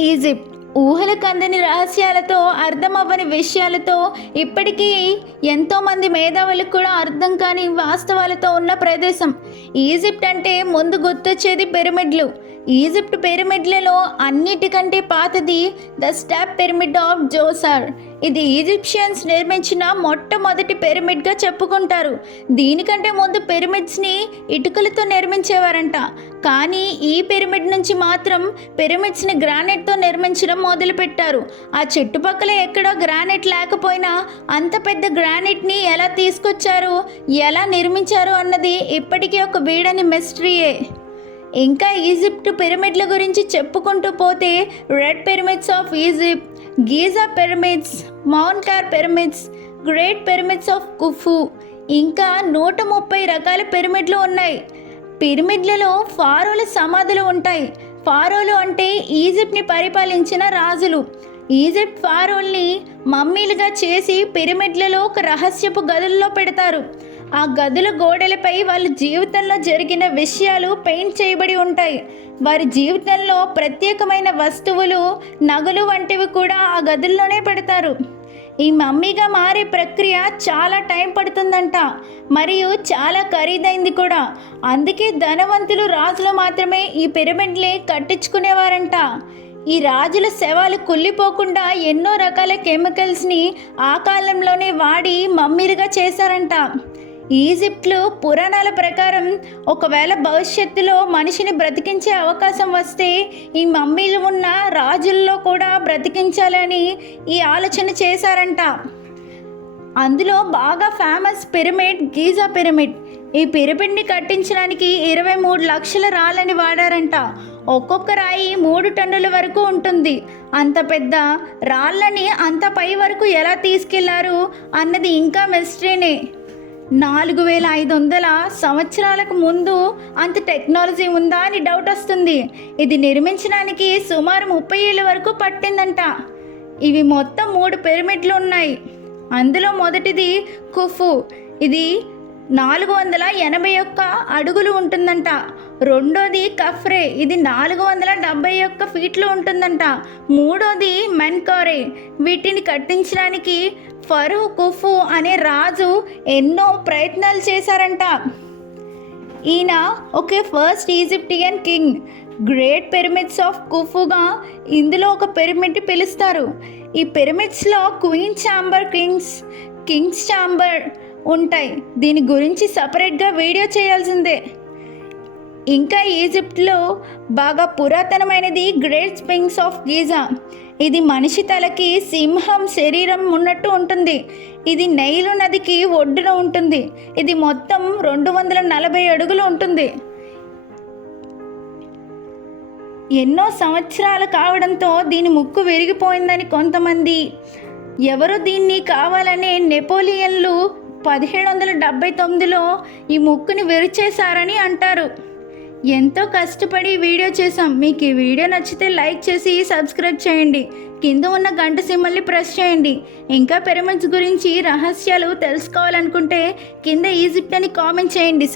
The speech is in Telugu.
ఈజిప్ట్ ఊహలకు అందని రహస్యాలతో అర్థమవ్వని విషయాలతో ఇప్పటికీ ఎంతోమంది మేధావులకు కూడా అర్థం కాని వాస్తవాలతో ఉన్న ప్రదేశం. ఈజిప్ట్ అంటే ముందు గుర్తొచ్చేది పిరమిడ్లు. ఈజిప్ట్ పిరమిడ్లలో అన్నిటికంటే పాతది ద స్టెప్ పిరమిడ్ ఆఫ్ జోసార్. ఇది ఈజిప్షియన్స్ నిర్మించిన మొట్టమొదటి పిరమిడ్గా చెప్పుకుంటారు. దీనికంటే ముందు పిరమిడ్స్ని ఇటుకలతో నిర్మించేవారంట. కానీ ఈ పిరమిడ్ నుంచి మాత్రం పిరమిడ్స్ని గ్రానైట్తో నిర్మించడం మొదలుపెట్టారు. ఆ చుట్టుపక్కల ఎక్కడో గ్రానైట్ లేకపోయినా అంత పెద్ద గ్రానైట్ని ఎలా తీసుకొచ్చారు, ఎలా నిర్మించారు అన్నది ఇప్పటికీ ఒక వీడని మిస్టరీయే. ఇంకా ఈజిప్ట్ పిరమిడ్ల గురించి చెప్పుకుంటూ పోతే red pyramids of Egypt, Giza pyramids, mount car pyramids, great pyramids of Khufu, ఇంకా 130 రకాల పిరమిడ్లు ఉన్నాయి. పిరమిడ్లలో ఫారోల సమాధులు ఉంటాయి. ఫారోలు అంటే ఈజిప్ట్ని పరిపాలించిన రాజులు. ఈజిప్ట్ ఫారోల్ని మమ్మీలుగా చేసి పిరమిడ్లలో ఒక రహస్యపు గదుల్లో పెడతారు. ఆ గదుల గోడలపై వాళ్ళ జీవితంలో జరిగిన విషయాలు పెయింట్ చేయబడి ఉంటాయి. వారి జీవితంలో ప్రత్యేకమైన వస్తువులు, నగలు వంటివి కూడా ఆ గదుల్లోనే పెడతారు. ఈ మమ్మీగా మారే ప్రక్రియ చాలా టైం పడుతుందంట, మరియు చాలా ఖరీదైంది కూడా. అందుకే ధనవంతులు, రాజులు మాత్రమే ఈ పిరమిడ్లే కట్టించుకునేవారంట. ఈ రాజుల శవాలు కుళ్ళిపోకుండా ఎన్నో రకాల కెమికల్స్ని ఆ కాలంలోనే వాడి మమ్మీలుగా చేశారంట. ఈజిప్ట్లో పురాణాల ప్రకారం ఒకవేళ భవిష్యత్తులో మనిషిని బ్రతికించే అవకాశం వస్తే ఈ మమ్మీలు ఉన్న రాజుల్లో కూడా బ్రతికించాలని ఈ ఆలోచన చేశారంట. అందులో బాగా ఫేమస్ పిరమిడ్ గీజా పిరమిడ్. ఈ పిరమిడ్ని కట్టించడానికి 23 లక్షల రాళ్ళని వాడారంట. ఒక్కొక్క రాయి 3 టన్నుల వరకు ఉంటుంది. అంత పెద్ద రాళ్ళని అంత పై వరకు ఎలా తీసుకెళ్లారు అన్నది ఇంకా మిస్టరీనే. 4500 సంవత్సరాలకు ముందు అంత టెక్నాలజీ ఉందా అని డౌట్ వస్తుంది. ఇది నిర్మించడానికి సుమారు 30 ఏళ్ళ వరకు పట్టిందంట. ఇవి మొత్తం 3 పిరమిడ్లు ఉన్నాయి. అందులో మొదటిది కుఫు. ఇది 481 అడుగులు ఉంటుందంట. రెండోది కఫ్రే. ఇది 471 ఫీట్లు ఉంటుందంట. మూడోది మెన్కారే. వీటిని కట్టించడానికి ఫరో కుఫు అనే రాజు ఎన్నో ప్రయత్నాలు చేశారంట. ఈయన ఒక first Egyptian king. Great pyramids of కుఫుగా ఇందులో ఒక పిరమిడ్ పిలుస్తారు. ఈ పిరమిడ్స్లో క్వీన్ ఛాంబర్, కింగ్స్ ఛాంబర్ ఉంటాయి. దీని గురించి సపరేట్గా వీడియో చేయాల్సిందే. ఇంకా ఈజిప్ట్లో బాగా పురాతనమైనది గ్రేట్ స్పింక్స్ ఆఫ్ గీజా. ఇది మనిషి తలకి సింహం శరీరం ఉన్నట్టు ఉంటుంది. ఇది నైలు నదికి ఒడ్డున ఉంటుంది. ఇది మొత్తం 240 అడుగులు ఉంటుంది. ఎన్నో సంవత్సరాలు కావడంతో దీని ముక్కు విరిగిపోయిందని కొంతమంది, ఎవరో దీన్ని కావాలనే నెపోలియన్లు 1779లో ఈ ముక్కుని విరిచేశారని అంటారు. ఎంతో కష్టపడి వీడియో చేసాం. మీకు ఈ వీడియో నచ్చితే లైక్ చేసి సబ్స్క్రైబ్ చేయండి. కింద ఉన్న గంట సింబల్ని ప్రెస్ చేయండి. ఇంకా పిరమిడ్స్ గురించి రహస్యాలు తెలుసుకోవాలనుకుంటే కింద ఈజిప్ట్ అని కామెంట్ చేయండి.